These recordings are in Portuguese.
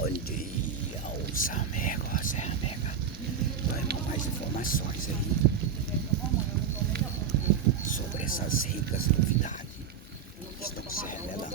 Bom dia, os amigos e amigas. Temos mais informações aí sobre essas ricas novidades que estão se revelando,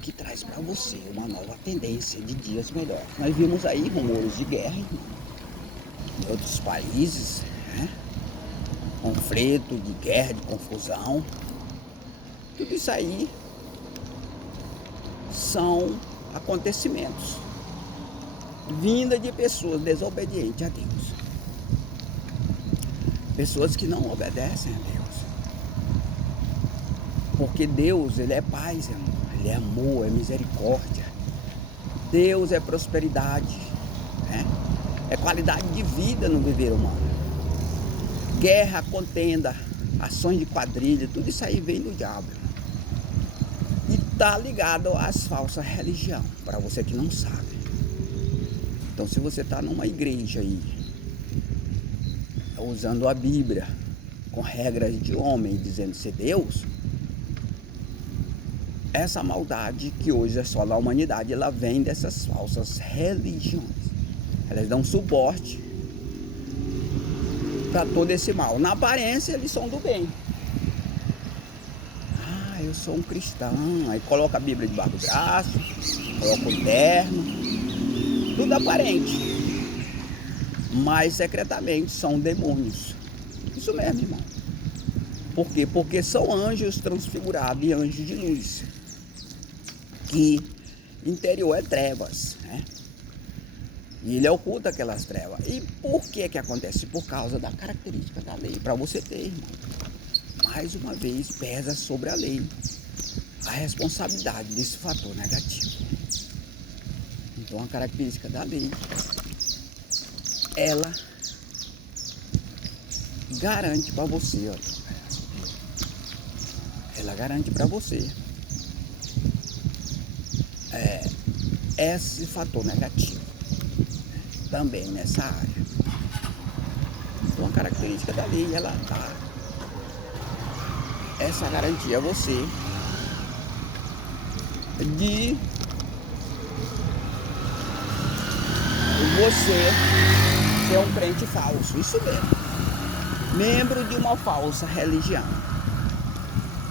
que traz para você uma nova tendência de dias melhores. Nós vimos aí rumores de guerra em outros países, né? Conflito, de guerra, de confusão. Tudo isso aí são acontecimentos vinda de pessoas desobedientes a Deus, pessoas que não obedecem a Deus, porque Deus, Ele é paz, Ele é amor, é misericórdia. Deus é prosperidade, né? É qualidade de vida no viver humano. Guerra, contenda, ações de quadrilha, tudo isso aí vem do diabo e está ligado às falsas religiões, para você que não sabe. Então, se você está numa igreja aí, usando a Bíblia com regras de homem, dizendo ser Deus, essa maldade que hoje é só da humanidade, ela vem dessas falsas religiões. Elas dão suporte para todo esse mal. Na aparência, eles são do bem. Ah, eu sou um cristão. Aí coloca a Bíblia debaixo do braço, coloca o terno, tudo aparente, mas secretamente são demônios. Isso mesmo, irmão. Por quê? Porque são anjos transfigurados e anjos de luz, que interior é trevas, né? E ele oculta aquelas trevas. E por que que acontece? Por causa da característica da lei. Para você ter, irmão, mais uma vez pesa sobre a lei a responsabilidade desse fator negativo. Então a característica da lei, ela garante para você, olha, ela garante para você esse fator negativo também nessa área. Então a característica da lei, ela dá essa garantia a você de você ser um crente falso, isso mesmo, membro de uma falsa religião.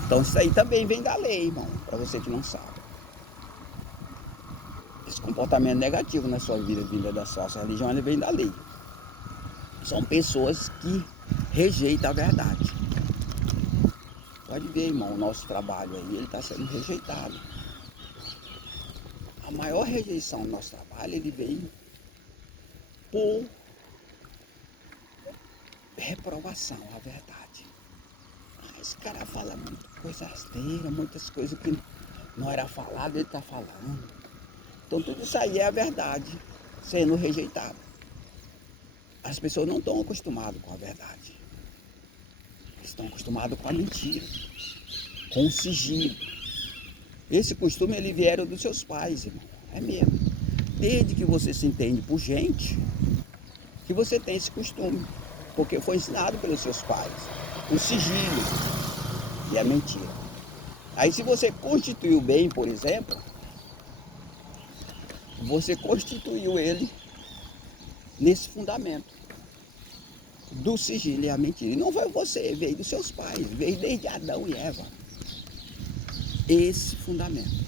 Então isso aí também vem da lei, irmão, para você que não sabe. Esse comportamento negativo na sua vida, vinda da falsa religião, ele vem da lei. São pessoas que rejeitam a verdade. Pode ver, irmão, o nosso trabalho aí, ele está sendo rejeitado. A maior rejeição do nosso trabalho, ele veio por reprovação à verdade. Esse cara fala muita coisa rasteira, muitas coisas que não era falado, ele está falando. Então tudo isso aí é a verdade sendo rejeitada. As pessoas não estão acostumadas com a verdade. Eles estão acostumados com a mentira, com o sigilo. Esse costume, ele vieram dos seus pais, irmão. É mesmo. Desde que você se entende por gente, que você tem esse costume. Porque foi ensinado pelos seus pais. O sigilo e a mentira. Aí se você constituiu bem, por exemplo, você constituiu ele nesse fundamento do sigilo e a mentira. E não foi você, veio dos seus pais, veio desde Adão e Eva. Esse fundamento.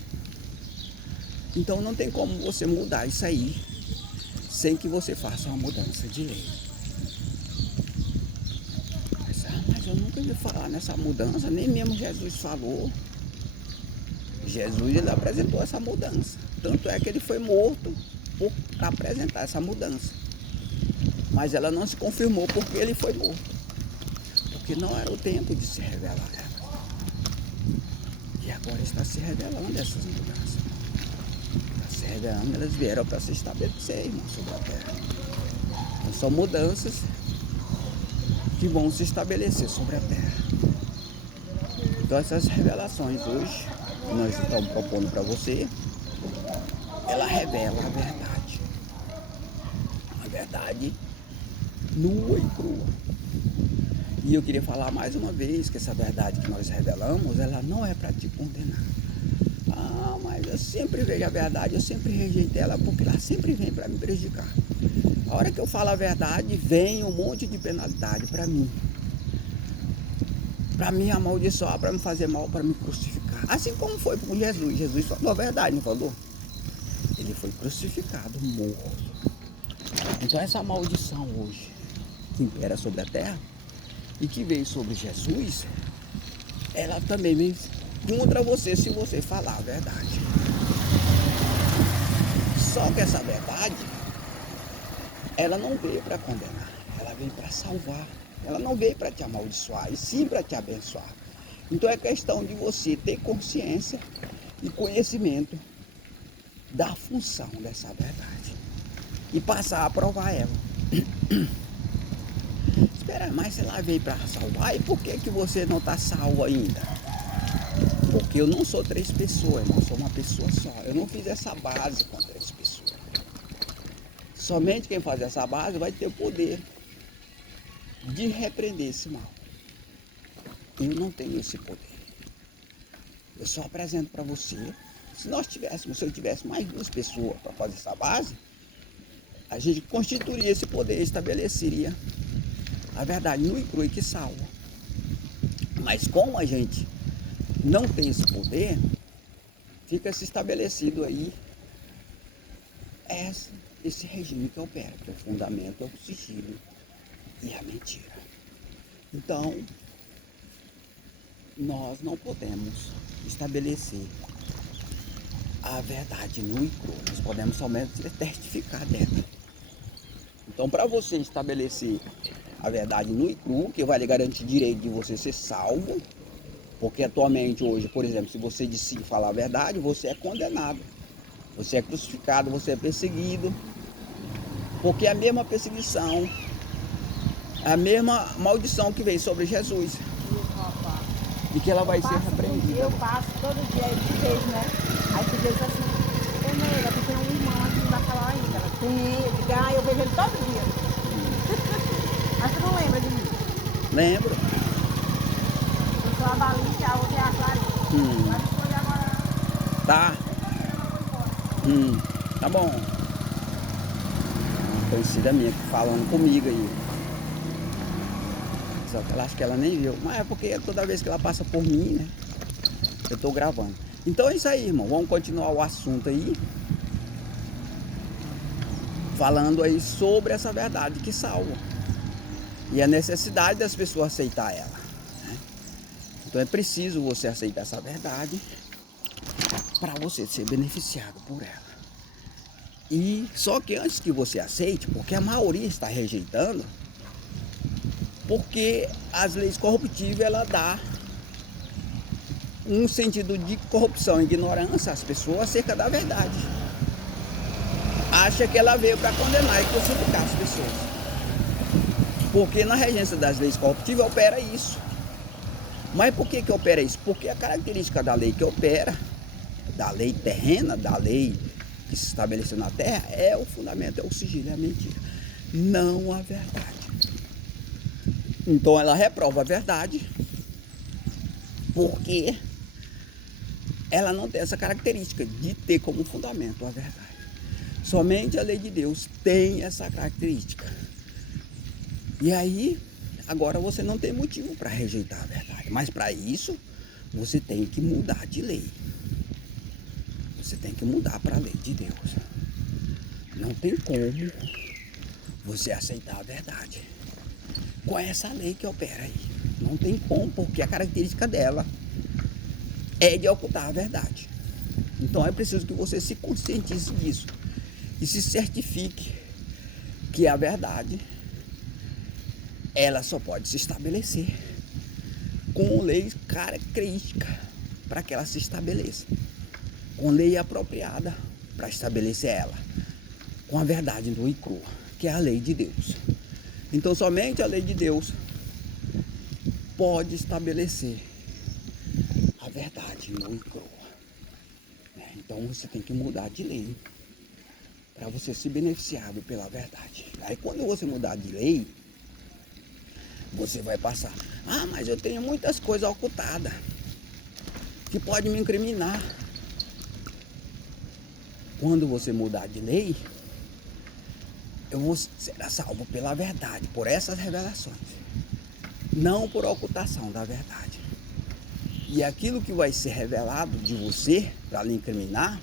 Então não tem como você mudar isso aí sem que você faça uma mudança de lei. Mas eu nunca ouvi falar nessa mudança, nem mesmo Jesus falou. Jesus, ele apresentou essa mudança. Tanto é que ele foi morto para apresentar essa mudança. Mas ela não se confirmou porque ele foi morto. Porque não era o tempo de se revelar ela. E agora está se revelando essas mudanças. Está se revelando, elas vieram para se estabelecer, irmão, sobre a terra. Então, são mudanças que vão se estabelecer sobre a terra. Então essas revelações hoje, que nós estamos propondo para você, ela revela a verdade. A verdade nua e crua. E eu queria falar mais uma vez que essa verdade que nós revelamos, ela não é para te condenar. Ah, Não, mas eu sempre vejo a verdade, eu sempre rejeito ela, porque ela sempre vem para me prejudicar. A hora que eu falo a verdade, vem um monte de penalidade para mim. Para me amaldiçoar, para me fazer mal, para me crucificar. Assim como foi com Jesus. Jesus falou a verdade, não falou? Ele foi crucificado, morto. Então essa maldição hoje, que impera sobre a terra, e que veio sobre Jesus, ela também vem contra você se você falar a verdade. Só que essa verdade, ela não veio para condenar, ela veio para salvar. Ela não veio para te amaldiçoar, e sim para te abençoar. Então é questão de você ter consciência e conhecimento da função dessa verdade e passar a provar ela. Espera, mas ela veio para salvar, e por que você não está salvo ainda? Porque eu não sou 3 pessoas, irmão, eu sou uma pessoa só. Eu não fiz essa base com 3 pessoas. Somente quem faz essa base vai ter o poder de repreender esse mal. Eu não tenho esse poder. Eu só apresento para você. Se eu tivesse mais 2 pessoas para fazer essa base, a gente constituiria esse poder, estabeleceria a verdade nua e crua e que salva. Mas como a gente não tem esse poder, fica se estabelecido aí esse regime que opera, que o fundamento é o sigilo e a mentira. Então, nós não podemos estabelecer a verdade nua e crua, nós podemos somente testificar dela. Então, para você estabelecer a verdade nua e crua, que vai lhe garantir direito de você ser salvo, porque atualmente hoje, por exemplo, se você decide falar a verdade, você é condenado, você é crucificado, você é perseguido, porque é a mesma perseguição, a mesma maldição que veio sobre Jesus, e que ela vai ser repreendida. Eu passo todo dia, eu te vejo, né? Aí tu diz assim, ô nega, tu tem um irmão aqui, não vai falar ainda. Ela tem, eu digo, eu vejo ele todo dia. Mas tu não lembra de mim? Lembro. Eu sou a Balícia, a outra é a Clarice. Mas foi agora. Tá. Tá bom. Uma conhecida minha falando comigo aí. Só que ela acha que ela nem viu. Mas é porque toda vez que ela passa por mim, né? Eu tô gravando. Então é isso aí, irmão. Vamos continuar o assunto aí. Falando aí sobre essa verdade que salva. E a necessidade das pessoas aceitar ela. Né? Então é preciso você aceitar essa verdade para você ser beneficiado por ela. E só que antes que você aceite, porque a maioria está rejeitando, porque as leis corruptivas ela dá um sentido de corrupção e ignorância às pessoas acerca da verdade. Acha que ela veio para condenar e crucificar as pessoas. Porque na regência das leis corruptivas opera isso. Mas por que opera isso? Porque a característica da lei que opera, da lei terrena, da lei que se estabeleceu na terra, é o fundamento, é o sigilo, é a mentira. Não a verdade. Então ela reprova a verdade, porque ela não tem essa característica de ter como fundamento a verdade. Somente a lei de Deus tem essa característica. E aí, agora você não tem motivo para rejeitar a verdade. Mas para isso, você tem que mudar de lei. Você tem que mudar para a lei de Deus. Não tem como você aceitar a verdade com essa lei que opera aí. Não tem como, porque a característica dela é de ocultar a verdade. Então é preciso que você se conscientize disso e se certifique que a verdade ela só pode se estabelecer com leis características para que ela se estabeleça, com lei apropriada para estabelecer ela, com a verdade nua e crua, que é a lei de Deus. Então somente a lei de Deus pode estabelecer a verdade nua e crua. Então você tem que mudar de lei para você ser beneficiado pela verdade. Aí quando você mudar de lei, você vai passar, mas eu tenho muitas coisas ocultadas que podem me incriminar. quando você mudar de lei, eu vou ser salvo pela verdade, por essas revelações, não por ocultação da verdade. E aquilo que vai ser revelado de você para lhe incriminar,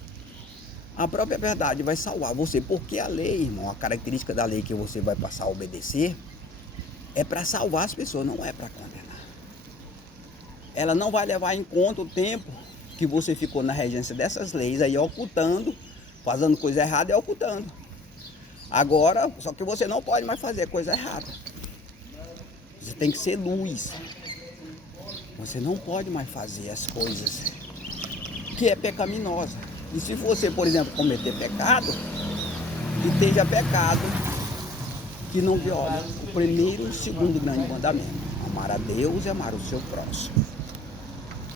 a própria verdade vai salvar você, porque a lei, irmão, a característica da lei que você vai passar a obedecer é para salvar as pessoas, não é para condenar. Ela não vai levar em conta o tempo que você ficou na regência dessas leis aí ocultando, fazendo coisa errada e ocultando. Agora, só que você não pode mais fazer coisa errada. Você tem que ser luz. Você não pode mais fazer as coisas que é pecaminosa. E se você, por exemplo, cometer pecado, que esteja pecado que não viola o primeiro e o segundo grande mandamento: amar a Deus e amar o seu próximo.